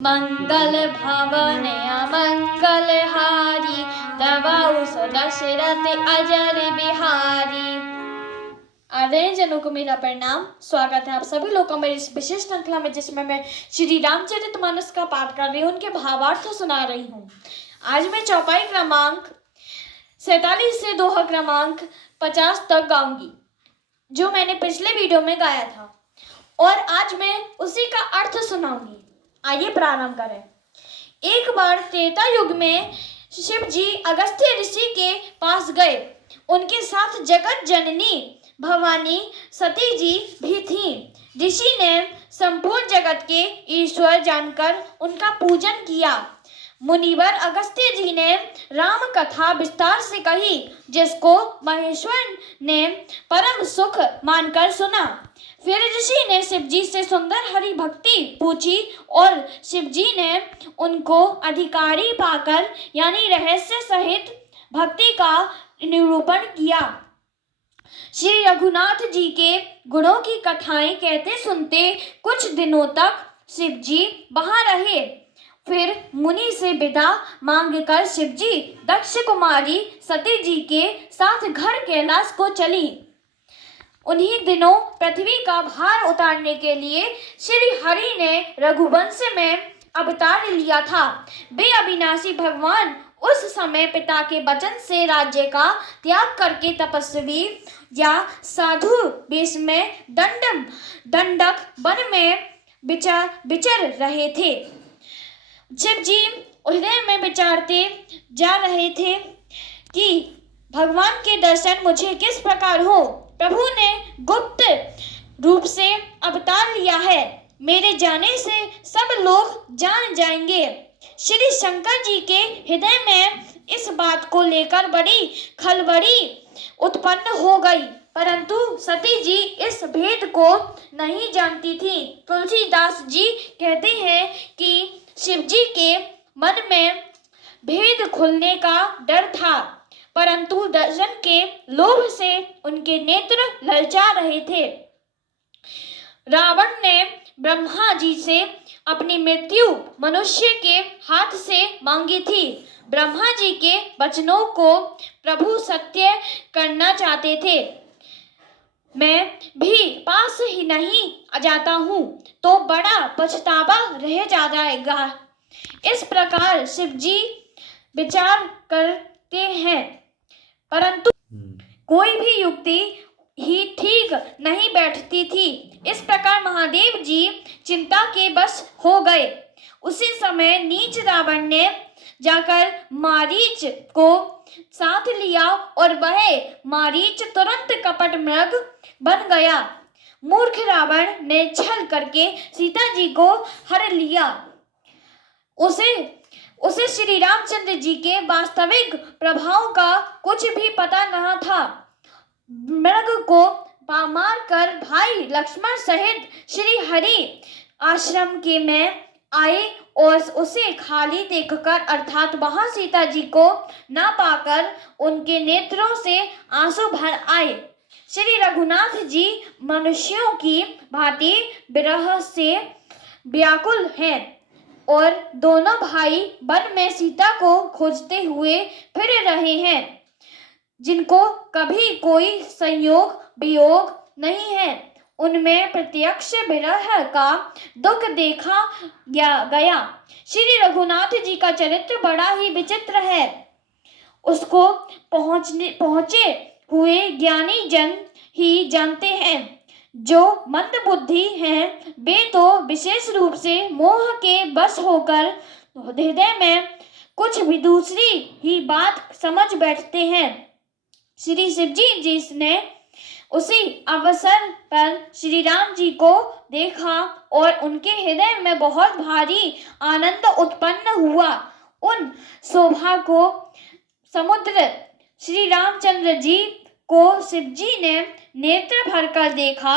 मंगल भवन अमंगल हारी, तवौ सो दशरथ अजर बिहारी। आदरणीय जनों को मेरा प्रणाम। स्वागत है आप सभी लोगों का मेरी इस विशेष श्रृंखला में, जिसमें मैं श्री रामचरितमानस का पाठ कर रही हूँ, उनके भावार्थ सुना रही हूँ। आज मैं चौपाई क्रमांक 47 से दोहा क्रमांक 50 तक गाऊंगी, जो मैंने पिछले वीडियो में गाया था, और आज मैं उसी का अर्थ सुनाऊंगी। आइए प्रारंभ करें। एक बार त्रेता युग में शिव जी अगस्त्य ऋषि के पास गए। उनके साथ जगत जननी भवानी सती जी भी थीं। ऋषि ने संपूर्ण जगत के ईश्वर जानकर उनका पूजन किया। मुनिवर अगस्त्य जी ने राम कथा विस्तार से कही, जिसको महेश्वर ने परम सुख मानकर सुना। फिर ऋषि ने शिव जी से सुंदर हरि भक्ति पूछी और शिव जी ने उनको अधिकारी पाकर यानी रहस्य सहित भक्ति का निरूपण किया। श्री रघुनाथ जी के गुणों की कथाएं कहते सुनते कुछ दिनों तक शिव जी वहां रहे। फिर मुनि से विदा मांगकर शिव जी दक्ष कुमारी सती जी के साथ घर कैलाश को चली। उन्हीं दिनों पृथ्वी का भार उतारने के लिए श्री हरि ने रघुवंश में अवतार लिया था। वे अविनाशी भगवान उस समय पिता के वचन से राज्य का त्याग करके तपस्वी या साधु वेश में दंडक वन में विचर रहे थे। शिव जी हृदय में विचारते जा रहे थे कि भगवान के दर्शन मुझे किस प्रकार हो। प्रभु ने गुप्त रूप से अवतार लिया है, मेरे जाने से सब लोग जान जाएंगे। श्री शंकर जी के हृदय में इस बात को लेकर बड़ी खलबली उत्पन्न हो गई, परंतु सती जी इस भेद को नहीं जानती थी। तुलसीदास जी कहते हैं कि शिव जी के मन में भेद खुलने का डर था, परंतु दर्शन के लोभ से उनके नेत्र ललचा रहे थे। रावण ने ब्रह्मा जी से अपनी मृत्यु मनुष्य के हाथ से मांगी थी। ब्रह्मा जी के वचनों को प्रभु सत्य करना चाहते थे। मैं भी पास ही नहीं आ जाता हूँ तो बड़ा पछतावा रह जाएगा। इस प्रकार शिव जी विचार करते हैं, परंतु कोई भी युक्ति ही ठीक नहीं बैठती थी। इस प्रकार महादेव जी चिंता के वश हो गए। उसी समय नीच रावण ने जाकर मारीच को साथ लिया और वह मारीच तुरंत कपट मृग बन गया। मूर्ख रावण ने छल करके सीता जी को हर लिया। उसे श्री रामचंद्र जी के वास्तविक प्रभाव का कुछ भी पता न था। मृग को मार कर भाई लक्ष्मण सहित श्री हरि आश्रम के में आए और उसे खाली देखकर अर्थात वहां सीता जी को न पाकर उनके नेत्रों से आंसू भर आए। श्री रघुनाथ जी मनुष्यों की भांति विरह से व्याकुल हैं और दोनों भाई वन में सीता को खोजते हुए फिर रहे हैं, जिनको कभी कोई संयोग वियोग नहीं है। उनमें प्रत्यक्ष विरह का दुख देखा गया। श्री रघुनाथ जी का चरित्र बड़ा ही विचित्र है। उसको पहुंचे हुए ज्ञानी जन ही जानते हैं। जो मंद बुद्धि हैं वे तो विशेष रूप से मोह के वश होकर हृदय में कुछ भी दूसरी ही बात समझ बैठते हैं। श्री शिव जी ने उसी अवसर पर श्री राम जी को देखा और उनके हृदय में बहुत भारी आनंद उत्पन्न हुआ। उन शोभा को समुद्र श्री रामचंद्र जी को शिव जी ने नेत्र भरकर देखा,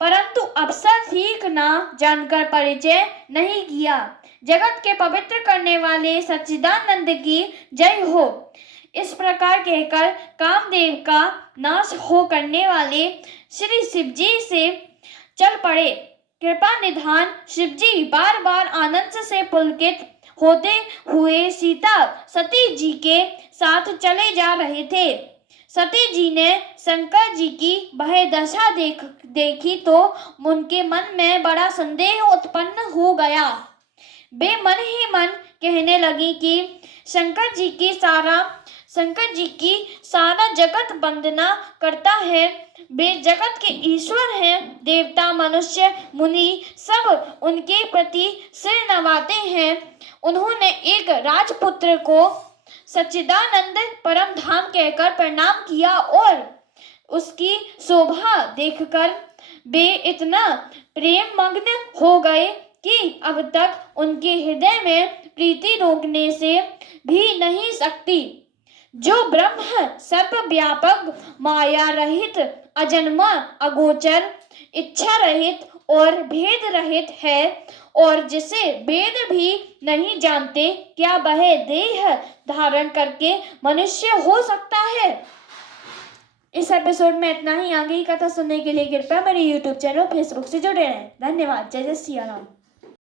परंतु अवसर ठीक ना जानकर परिचय नहीं किया। जगत के पवित्र करने वाले सच्चिदानंद की जय हो। इस प्रकार कहकर कामदेव का नाश हो करने वाले श्री शिव जी से चल पड़े। कृपा निधान शिवजी बार बार आनंद से पुलकित होते हुए सीता सती जी के साथ चले जा रहे थे। सती जी ने शंकर जी की वह दशा देखी तो उनके मन में बड़ा संदेह उत्पन्न हो गया। वे मन ही मन कहने लगी कि शंकर जी की सारा जगत वंदना करता है। वे जगत के ईश्वर हैं। देवता मनुष्य मुनि सब उनके प्रति सिर नवाते हैं। उन्होंने एक राजपुत्र को सच्चिदानंद परम धाम कहकर प्रणाम किया और उसकी शोभा देखकर वे इतना प्रेम मग्न हो गए कि अब तक उनके हृदय में प्रीति रोकने से भी नहीं सकती। जो ब्रह्म सर्वव्यापक माया रहित अजन्मा अगोचर इच्छा रहित और भेद रहित है और जिसे वेद भी नहीं जानते, क्या वह देह धारण करके मनुष्य हो सकता है। इस एपिसोड में इतना ही। आगे की कथा सुनने के लिए कृपया मेरे YouTube चैनल फेसबुक से जुड़े रहें। धन्यवाद। जय जय सिया राम।